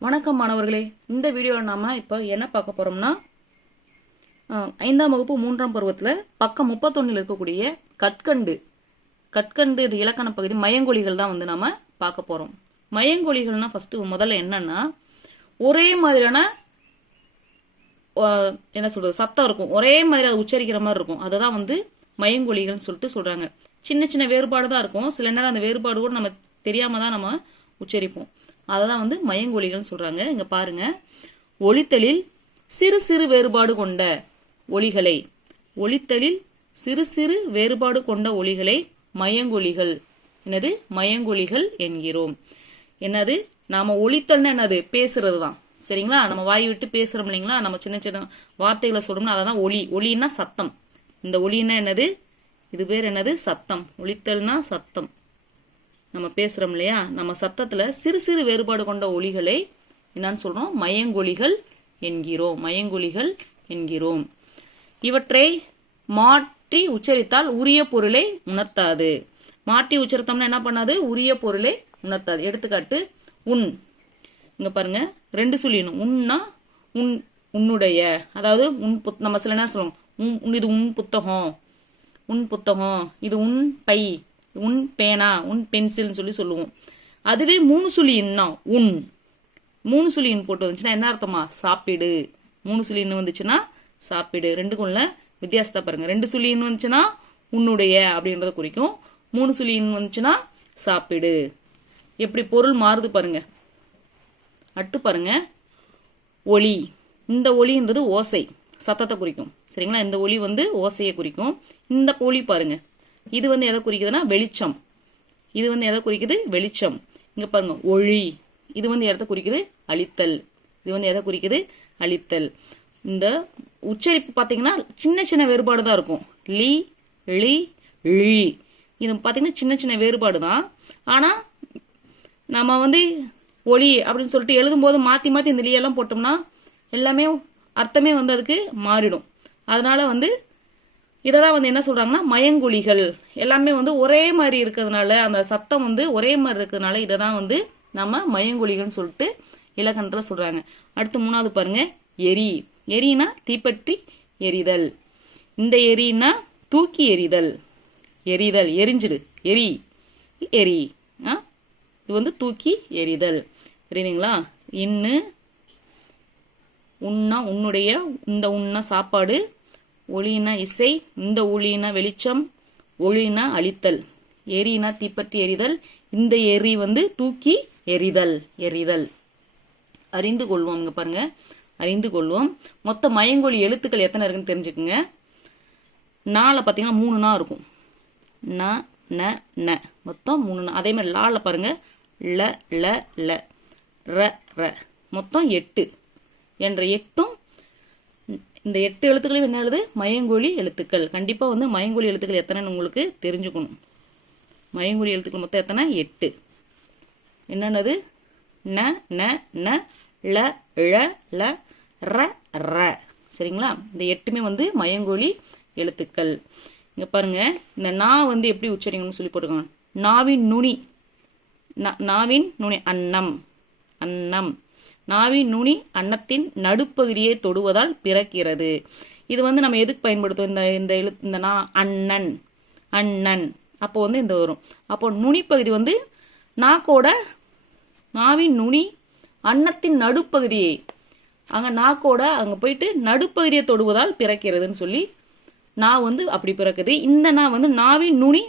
வணக்கம் மாணவர்களே. இந்த வீடியோவில் நாம இப்போ என்ன பார்க்க போறோம்னா 5ஆம் வகுப்பு 3ஆம் பருவத்தில் பக்கம் 31 இருக்கக்கூடிய கற்கண்டு இலக்கண பகுதி மயங்கொலிகள் தான் வந்து நாம பார்க்க போறோம். மயங்கொலிகள்னா ஃபர்ஸ்ட் முதல்ல என்னன்னா ஒரே மாதிரியான என்ன சொல்றது சத்தம் இருக்கும், ஒரே மாதிரி அதை உச்சரிக்கிற மாதிரி இருக்கும். அதை தான் வந்து மயங்கொலிகள்னு சொல்லிட்டு சொல்றாங்க. சின்ன சின்ன வேறுபாடு தான் இருக்கும். சில நேரம் அந்த வேறுபாடு கூட நம்ம தெரியாம தான் நம்ம உச்சரிப்போம். அதை தான் வந்து மயங்கொலிகள்னு சொல்றாங்க. இங்க பாருங்க, ஒலித்தலில் சிறு சிறு வேறுபாடு கொண்ட ஒலிகளை மயங்கொலிகள் என்னது மயங்கொலிகள் என்கிறோம். என்னது நாம ஒலித்தல்னா என்னது பேசுறது தான், சரிங்களா? நம்ம வாய் விட்டு பேசுறோம் இல்லைங்களா, நம்ம சின்ன சின்ன வார்த்தைகளை சொல்றோம்னா அதான் ஒலின்னா சத்தம். இந்த ஒலின்னா என்னது, இது பேர் என்னது சத்தம். ஒலித்தல்னா சத்தம். நம்ம பேசுறோம் இல்லையா, நம்ம சத்தத்துல சிறு சிறு வேறுபாடு கொண்ட ஒலிகளை என்னன்னு சொல்றோம், மயங்கொலிகள் என்கிறோம். இவற்றை மாற்றி உச்சரித்தால் உரிய பொருளை உணர்த்தாது. மாற்றி உச்சரித்தோம்னா என்ன பண்ணாது, உரிய பொருளை உணர்த்தாது. எடுத்துக்காட்டு உன், இங்க பாருங்க ரெண்டு சொல்லிடணும். உன்னா உன்னுடைய, அதாவது நம்ம சில நேரம் சொல்லுவோம் இது உன் புத்தகம், இது உன் பை, உன் பேனா, உன் பென்சில்னு சொல்லுவோம். அதுவே மூணு சுழின்னா மூணு சுழின்னு போட்டு வந்துச்சுன்னா என்ன அர்த்தமா, சாப்பிடு. மூணு சுழின்னு வந்துச்சுன்னா சாப்பிடு. ரெண்டுக்குள்ள வித்தியாசத்தை பாருங்க. ரெண்டு சுழின்னு வந்துச்சுன்னா உன்னுடைய அப்படின்றத குறிக்கும். மூணு சுழின்னு வந்துச்சுன்னா சாப்பிடு. எப்படி பொருள் மாறுது பாருங்க. அடுத்து பாருங்க ஒலி. இந்த ஒலின்றது ஓசை, சத்தத்தை குறிக்கும், சரிங்களா? இந்த ஒலி வந்து ஓசையை குறிக்கும். இந்த ஒலி பாருங்க, இது வந்து எதை குறிக்குதுன்னா வெளிச்சம். இது வந்து எதை குறிக்குது, வெளிச்சம். இங்க பாருங்க ஒளி, இது வந்து எதை குறிக்குது, அழித்தல். இது வந்து எதை குறிக்குது, அழித்தல். இந்த உச்சரிப்பு பார்த்தீங்கன்னா சின்ன சின்ன வேறுபாடு தான் இருக்கும். லி லி ழி, இது பார்த்தீங்கன்னா சின்ன சின்ன வேறுபாடு தான். ஆனால் நம்ம வந்து ஒளி அப்படின்னு சொல்லிட்டு எழுதும்போது மாற்றி மாற்றி இந்த லீயெல்லாம் போட்டோம்னா எல்லாமே அர்த்தமே வந்து அதுக்கு மாறிடும். அதனால வந்து இதை தான் வந்து என்ன சொல்றாங்கன்னா மயங்கொலிகள். எல்லாமே வந்து ஒரே மாதிரி இருக்கிறதுனால, அந்த சத்தம் வந்து ஒரே மாதிரி இருக்கிறதுனால இதை தான் வந்து நம்ம மயங்கொலிகள்னு சொல்லிட்டு இலக்கணத்துல சொல்றாங்க. அடுத்து மூணாவது பாருங்க எரி. எரினா தீப்பற்றி எரிதல். இந்த எரினா தூக்கி எரிதல். எரிஞ்சிடு, எரி இது வந்து தூக்கி எரிதல். தெரியுதுங்களா? இன்னு உன்னா உன்னுடைய, இந்த உன்னா சாப்பாடு, ஒளினா இசை, இந்த ஒளினா வெளிச்சம், ஒளினா அழித்தல், எரினா தீப்பற்றி எரிதல், இந்த எரி வந்து தூக்கி எரிதல். அறிந்து கொள்வோம். இங்க பாருங்க அறிந்து கொள்வோம். மொத்த மயங்கொலி எழுத்துக்கள் எத்தனை இருக்குன்னு தெரிஞ்சுக்குங்க. நால பார்த்தீங்கன்னா 3 நா இருக்கும். ந ந ந மொத்தம் 3 நா. அதே மாதிரி லால பாருங்க ல ல ல ர ர மொத்தம் 8 என்ற 8ம் இந்த 8 எழுத்துக்களையும் என்ன எழுது, மயங்கொலி எழுத்துக்கள். கண்டிப்பா வந்து மயங்கொலி எழுத்துக்கள் எத்தனைன்னு உங்களுக்கு தெரிஞ்சுக்கணும். மயங்கொலி எழுத்துக்கள் மொத்தம் எத்தனை, 8. என்னன்னது, ந ந ந ல ழ ல ர ர, சரிங்களா? இந்த 8மே வந்து மயங்கொலி எழுத்துக்கள். இங்க பாருங்க, இந்த நா வந்து எப்படி உச்சரிக்கணும்னு சொல்லி போட்டுருக்காங்க. நாவின் நுனி அன்னம். நாவின் நுனி அன்னத்தின் நடுப்பகுதியை தொடுவதால் பிறக்கிறது. இது வந்து நம்ம எதுக்கு பயன்படுத்துவோம், இந்த நா அண்ணன் அப்போ வந்து இந்த வரும். அப்போ நுனிப்பகுதி வந்து நாவின் நுனி அன்னத்தின் நடுப்பகுதியை, அங்க நாக்கோட அங்க போயிட்டு நடுப்பகுதியை தொடுவதால் பிறக்கிறதுன்னு சொல்லி நான் வந்து அப்படி பிறக்குது. இந்த நான் வந்து நாவின் நுனி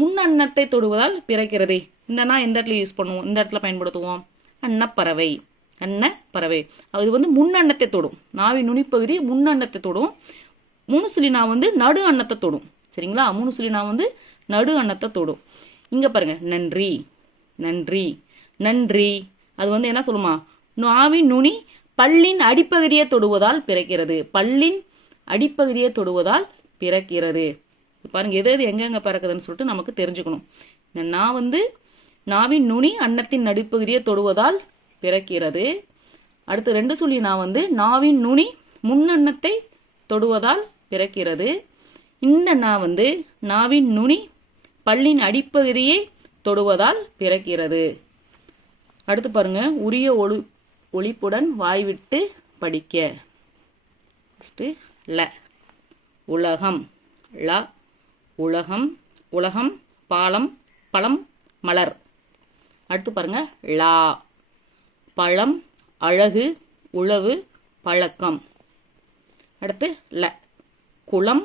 முன்னன்னத்தை தொடுவதால் பிறக்கிறது. இந்த நான் எந்த இடத்துல யூஸ் பண்ணுவோம், இந்த இடத்துல பயன்படுத்துவோம், அன்னப்பறவை. அது வந்து முன்னன்னத்தை தொடும். நாவின் நுனிப்பகுதி முன்னன்னத்தை தொடும். மூணு சொல்லி நான் வந்து நடு அன்னத்தை தொடும், சரிங்களா? மூணு சொல்லி நான் வந்து நடு அன்னத்தை தொடும். இங்க பாருங்க நன்றி அது வந்து என்ன சொல்லுமா, நாவின் நுனி பல்லின் அடிப்பகுதியை தொடுவதால் பிறக்கிறது. பாருங்க எது எங்கெங்க பிறக்குதுன்னு சொல்லிட்டு நமக்கு தெரிஞ்சுக்கணும். நான் வந்து நாவின் நுனி அன்னத்தின் நடுப்பகுதியை தொடுவதால் பிறக்கிறது. அடுத்து 2 சொல்லி நான் வந்து நாவின் நுனி முன்னன்னத்தை தொடுவதால் பிறக்கிறது. இந்த நான் வந்து நாவின் நுனி பல்லின் அடிப்பகுதியை தொடுவதால் பிறக்கிறது. அடுத்து பாருங்க, உரிய ஒலிப்புடன் வாய்விட்டு படிக்க. ஃபஸ்ட்டு ல, உலகம். ல, உலகம். உலகம், பாலம், பழம், மலர். அடுத்து பாருங்க, லா, பழம், அழகு, உழவு, பழக்கம். அடுத்து ல, குளம்.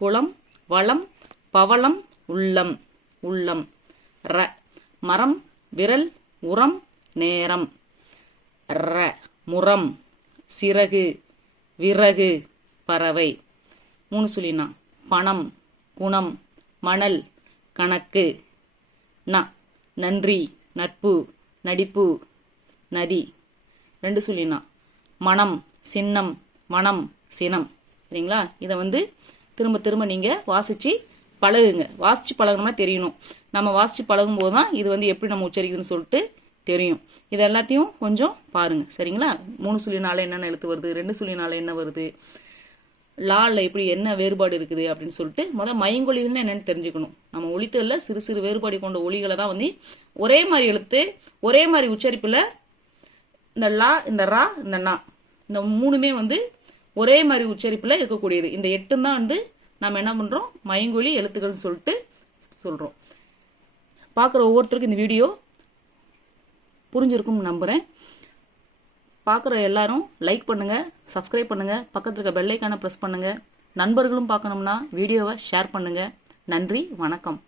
குளம், வளம், பவளம், உள்ளம். உள்ளம். ர, மரம், விரல், உரம், நேரம். ர, முரம், சிறகு, விறகு, பறவை. 3 சொல்லினா, பணம், குணம், மணல், கணக்கு. ந, நன்றி, நட்பு, நடிப்பு, நதி. 2 சொல்லினா, மனம், சின்னம், மனம், சினம். சரிங்களா? இதை திரும்ப திரும்ப நீங்கள் வாசித்து பழகுங்க. வாசித்து பழகணும்னா தெரியணும். நம்ம வாசித்து பழகும்போது தான் இது எப்படி நம்ம உச்சரிக்குதுன்னு சொல்லிட்டு தெரியும். இது எல்லாத்தையும் கொஞ்சம் பாருங்கள். சரிங்களா? 3 சொல்லினால என்னென்ன எழுத்து வருது, 2 சொல்லினால என்ன வருது, லாவில் எப்படி என்ன வேறுபாடு இருக்குது அப்படின்னு சொல்லிட்டு மயங்கொலிகள்னு என்னென்னு தெரிஞ்சுக்கணும். நம்ம ஒலித்தலில் சிறு சிறு வேறுபாடு கொண்ட ஒலிகளை தான் ஒரே மாதிரி எழுத்து, ஒரே மாதிரி உச்சரிப்பில் இந்த லா, இந்த ரா, இந்த நா, இந்த 3மே ஒரே மாதிரி உச்சரிப்பில் இருக்கக்கூடியது. இந்த 8 தான் நம்ம என்ன பண்ணுறோம், மயங்கொலி எழுத்துக்கள்னு சொல்லிட்டு சொல்கிறோம். பார்க்குற ஒவ்வொருத்தருக்கும் இந்த வீடியோ புரிஞ்சிருக்கும்னு நம்புகிறேன். பார்க்குற எல்லாரும் லைக் பண்ணுங்கள், சப்ஸ்கிரைப் பண்ணுங்கள், பக்கத்தில் இருக்க பெல் ஐக்கானை ப்ரெஸ் பண்ணுங்கள். நண்பர்களும் பார்க்கணும்னா வீடியோவை ஷேர் பண்ணுங்கள். நன்றி, வணக்கம்.